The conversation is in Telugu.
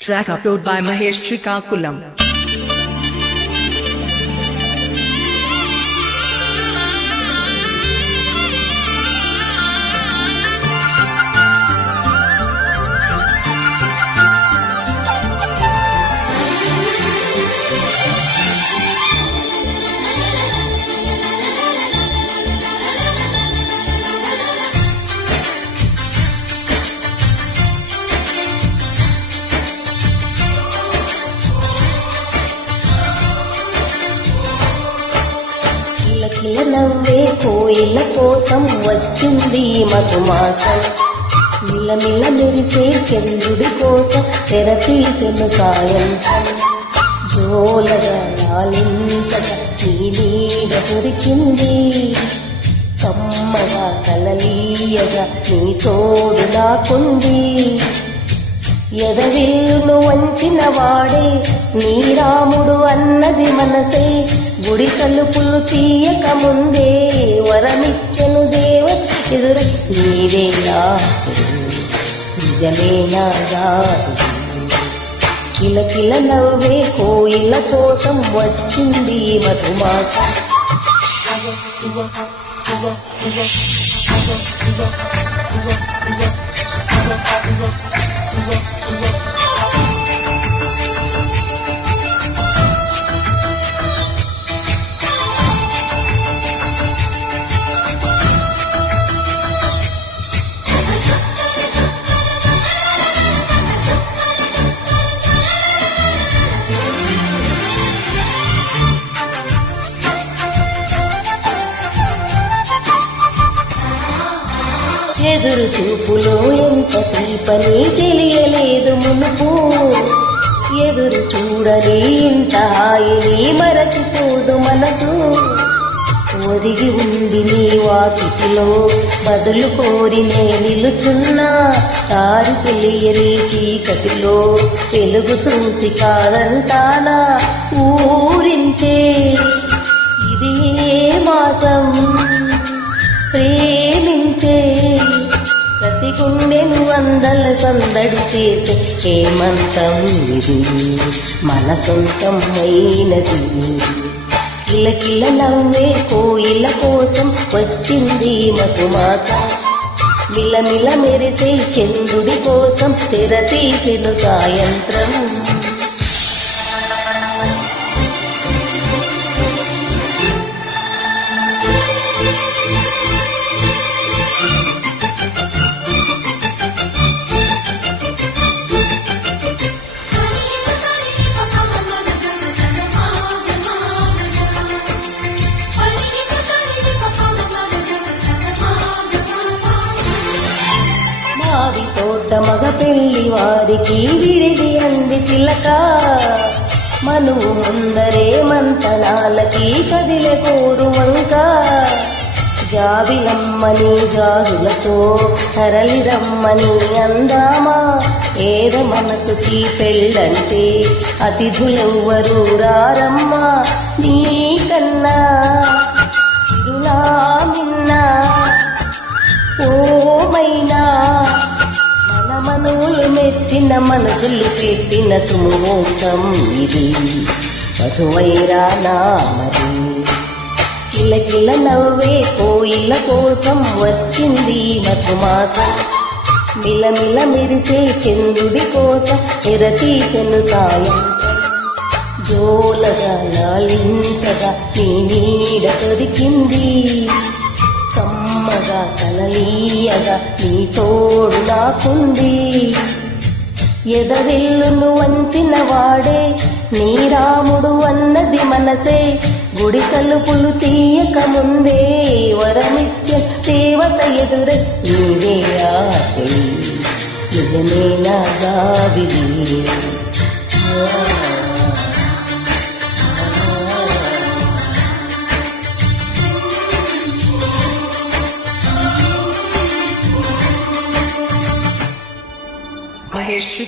Track upload by Mahesh Srikakulam. నవ్వే కోయిల కోసం వచ్చింది మధుమాసం, మిలమిల మెరిసే చంద్రుడి కోసం తెరతీసెను సాయంత్రం. జోలగా లాలించగా నీ నీడ దొరికింది, కమ్మగా కలలీయగా నీ తోడు నాకుంది. ఎదవిల్లును వంచిన వాడే నీ రాముడు అన్నది మనసే, గుడి తలుపులు తీయక ముందే వరమిచ్చెను దేవత ఎదుర. నీవే నిజమేనా గారు, కిలకిల నవ్వే కోయిల కోసం వచ్చింది మధుమాసం. ఎదురు చూపులో ఎంత తీపని తెలియలేదు మునుపు, ఎదురు చూడని ఇంత హాయిని మరచిపోదు మనసు. ఒదిగి ఉండి నీ వాకిటిలో బదులు కోరి నే నిలుచున్నా, తారు తెలియని చీకటిలో వెలుగు చూసి కాదంటానా. ఊరించే ఇది మాసం ప్రేమించే ప్రతి గుండెను వందల సందడి చేసే హేమంతం ఇది మన సొంతం అయినది. కిలకిల నవ్వే కోయిల కోసం వచ్చింది మధుమాసం, మిలమిల మెరిసే చంద్రుడి కోసం తెరతీసెను సాయంత్రం. తోట మగ పెళ్లి వారికి విడిది అంది చిలక, మనువు ముందరే మంతనాలకి కదిలే కోరు వంక. జాబిలమ్మని జాజులతో తరలిరమ్మని అందామా, ఏద మనసుకి పెళ్ళంటే అతిథులెవ్వరు రారమ్మా. నీకన్నా ఇలా మిన్నా ఓమైనా మనవులు మెచ్చిన మనసులు పెట్టిన సుముహూర్తం ఇది మధువైరా నామది. కిలకిల నవ్వే కోయిల కోసం వచ్చింది మధుమాసం, మిలమిల మెరిసే చంద్రుడి కోసం తెరతీసెను సాయం. జోలగా లాలించగా నీ నీడ దొరికింది, కమ్మగా కలలీయగా నీ తోడు నాకుంది. ఎదవిల్లును వంచిన వాడే నీ రాముడు అన్నది మనసే, గుడి తలుపులు తీయక ముందే వరమిచ్చే దేవత ఎదుర. నీవే ఆచై నిజమేనా జాబిలి.